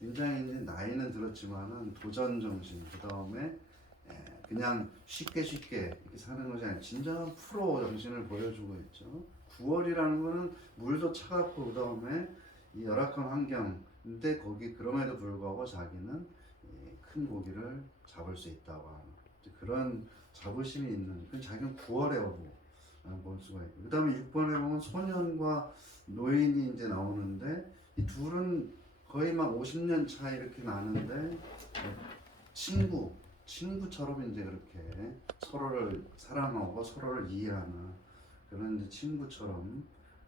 굉장히 이제 나이는 들었지만은 도전 정신, 그 다음에 그냥 쉽게 이렇게 사는 것이 아니라 진정한 프로 정신을 보여주고 있죠. 9월이라는 거는 물도 차갑고 그 다음에 이 열악한 환경인데 거기 그럼에도 불구하고 자기는 큰 고기를 잡을 수 있다고 하는 그런 자부심이 있는 그 자기는 9월의 어부라고 볼 수가 있고 그 다음에 6번에 보면 소년과 노인이 이제 나오는데 이 둘은 거의 막 50년 차 이렇게 나는데 친구처럼 이제 그렇게 서로를 사랑하고 서로를 이해하는 그런 이제 친구처럼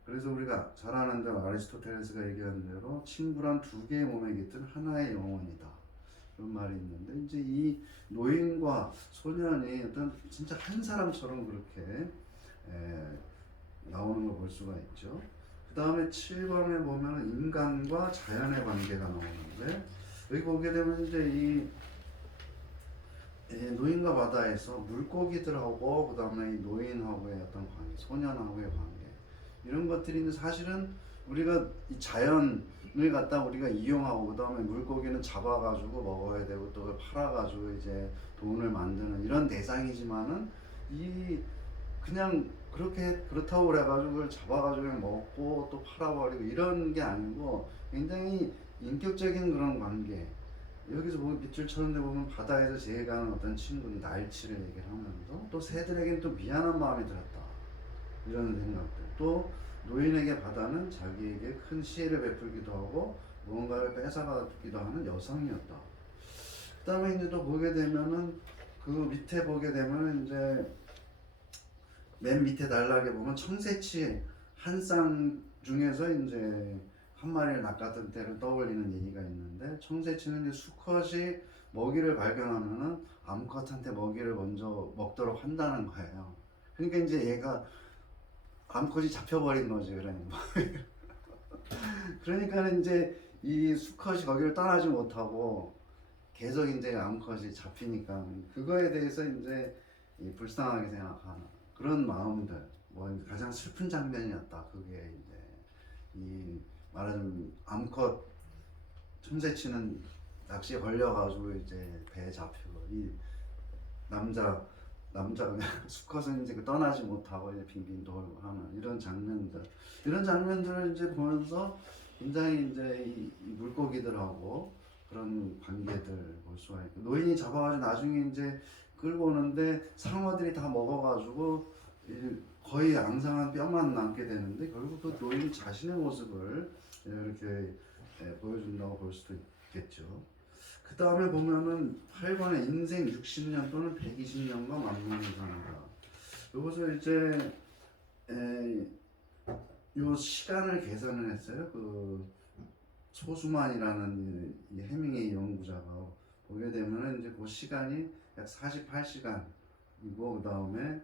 그래서 우리가 잘 아는 대로 아리스토텔레스가 얘기한 대로 친구란 두 개의 몸에 깃든 하나의 영혼이다 그런 말이 있는데 이제 이 노인과 소년이 어떤 진짜 한 사람처럼 그렇게 나오는 걸 볼 수가 있죠. 그 다음에 7번에 보면 인간과 자연의 관계가 나오는데 여기 보게 되면 이제 이 노인과 바다에서 물고기들하고 그 다음에 이 노인하고의 어떤 관계, 소년하고의 관계 이런 것들이 이제 사실은 우리가 이 자연을 갖다 우리가 이용하고 그 다음에 물고기는 잡아가지고 먹어야 되고 또 팔아가지고 이제 돈을 만드는 이런 대상이지만은 이 그냥 그렇다고 그래가지고 그걸 잡아가지고 그냥 먹고 또 팔아버리고 이런 게 아니고 굉장히 인격적인 그런 관계 여기서 보면 밑줄 쳤는데 보면 바다에서 제일 가는 어떤 친구는 날치를 얘기를 하면서 또 새들에게는 또 미안한 마음이 들었다 이런 생각들 또 노인에게 바다는 자기에게 큰 시혜를 베풀기도 하고 무언가를 뺏어가기도 하는 여성이었다. 그 다음에 이제 또 보게 되면은 그 밑에 보게 되면은 이제 맨 밑에 단락에 보면 청새치 한 쌍 중에서 이제 한 마리를 낚았던 때를 떠올리는 얘기가 있는데 청새치는 이제 수컷이 먹이를 발견하면은 암컷한테 먹이를 먼저 먹도록 한다는 거예요. 그러니까 이제 얘가 암컷이 잡혀버린 거지 그러니까. 그러니까 이제 이 수컷이 거기를 떠나지 못하고 계속 이제 암컷이 잡히니까 그거에 대해서 이제 불쌍하게 생각하는 그런 마음들 뭐 가장 슬픈 장면이었다. 그게 이제 이 말하자면 암컷 틈새치는 낚시에 걸려가지고 이제 배에 잡히고 이 남자 수컷은 이제 떠나지 못하고 이제 빙빙 돌고 하는 이런 장면들을 이제 보면서 굉장히 이제 이 물고기들하고 그런 관계들 볼 수가 있고 노인이 잡아가지고 나중에 이제 끌고 오는데 상어들이 다 먹어가지고 거의 앙상한 뼈만 남게 되는데 결국 그 노인 자신의 모습을 이렇게 보여준다고 볼 수도 있겠죠. 그 다음에 보면은 8번에 인생 60년 또는 120년과 맞먹는 사람이다. 여기서 이제 요 시간을 계산을 했어요. 그 소수만이라는 이 해밍웨이 연구자가 보게 되면은 이제 그 시간이 약 48시간이고 그 다음에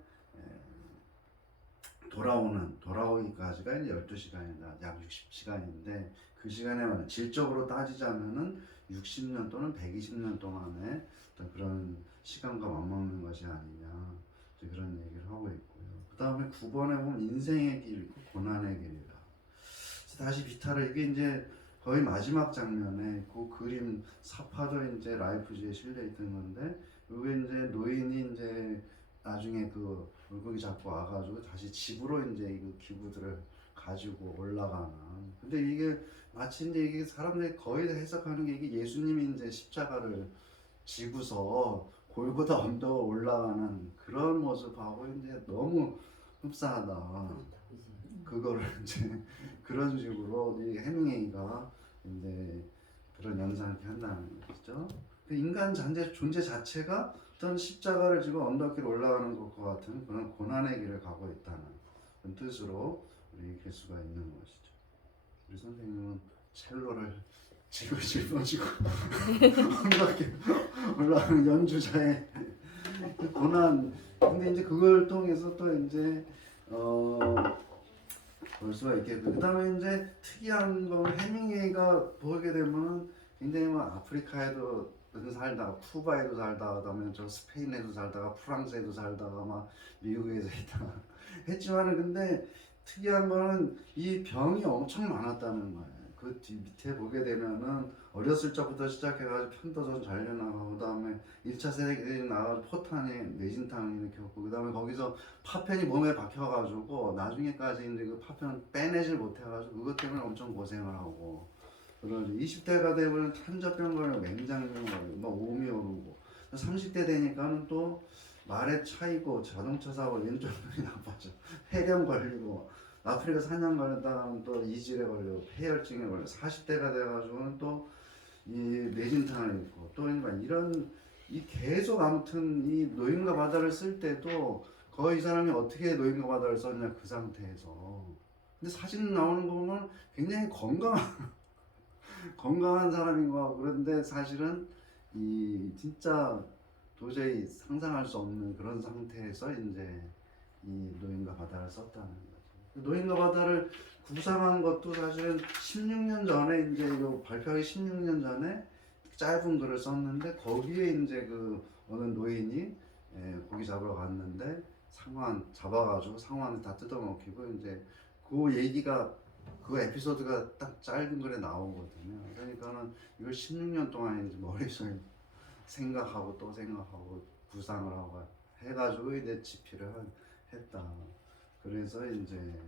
돌아오기까지가 이제 12시간이다. 약 60시간인데 그 시간에 질적으로 따지자면은 60년 또는 120년 동안의 어떤 그런 시간과 맞먹는 것이 아니냐 그런 얘기를 하고 있고요. 그 다음에 9번에 보면 인생의 길, 고난의 길이다. 다시 비타를 이게 이제 거의 마지막 장면에 그 그림 사파도 이제 라이프지에 실려 있던 건데 여기 이제 노인이 이제 나중에 그 물고기 잡고 와가지고 다시 집으로 이제 그 기구들을 가지고 올라가는. 근데 이게 마치 이제 이게 사람들이 거의 다 해석하는 게 이게 예수님이 이제 십자가를 지고서 골고다 언덕을 올라가는 그런 모습하고 이제 너무 흡사하다. 그거를 이제 그런 식으로 이 해밍웨이가 이제 그런 연상을 한다는 것이죠. 인간 존재 자체가 어떤 십자가를 지고 언덕길 올라가는 것과 같은 그런 고난의 길을 가고 있다는 그런 뜻으로 우리 읽을 수가 있는 것이죠. 우리 선생님은 첼로를 짊어지고 언덕길 올라가는 연주자의 고난. 근데 이제 그걸 통해서 또 이제 볼 수가 있겠고 그 다음에 이제 특이한 건 해밍웨이가 보게 되면 굉장히 막 아프리카에도 살다가 쿠바에도 살다가 그다음에 저 스페인에도 살다가 프랑스에도 살다가 막 미국에서 있다가 했지만은 근데 특이한 거는 이 병이 엄청 많았다는 거예요. 그 뒤 밑에 보게 되면은 어렸을 적부터 시작해가지고 편도선 잘려나가고 그다음에 1차 세계대전 나가서 포탄이 뇌진탕 이렇게 없고 그다음에 거기서 파편이 몸에 박혀가지고 나중에까지 이제 그 파편 빼내질 못해가지고 그것 때문에 엄청 고생을 하고 그러지 20대가 되면 탄저병 걸리고 맹장병 걸리고 막 오미 오르고 30대 되니까는 또 말에 차이고 자동차 사고 왼쪽이 나빠져 폐렴 걸리고 아프리카 사냥 걸렸다가는 또 이질에 걸리고 폐혈증에 걸려 40대가 돼가지고는 또 이 뇌진탕을 입고 또 이런 이 계속 아무튼 이 노인과 바다를 쓸 때도 거의 이 사람이 어떻게 노인과 바다를 썼냐 그 상태에서 근데 사진 나오는 거 보면 굉장히 건강한 사람인 거 같고 그런데 사실은 이 진짜 도저히 상상할 수 없는 그런 상태에서 이제 이 노인과 바다를 썼다는 거죠. 노인과 바다를 구상한 것도 사실은 16년 전에 이제 이거 발표하기 16년 전에 짧은 글을 썼는데 거기에 이제 그 어느 노인이 고기 잡으러 갔는데 상어한 잡아가지고 상어한테 다 뜯어먹히고 이제 그 얘기가 그 에피소드가 딱 짧은 글에 나오거든요. 그러니까는 이걸 16년 동안 이제 머릿속에 생각하고 또 생각하고 구상을 하고 해가지고 이제 집필을 했다. 그래서 이제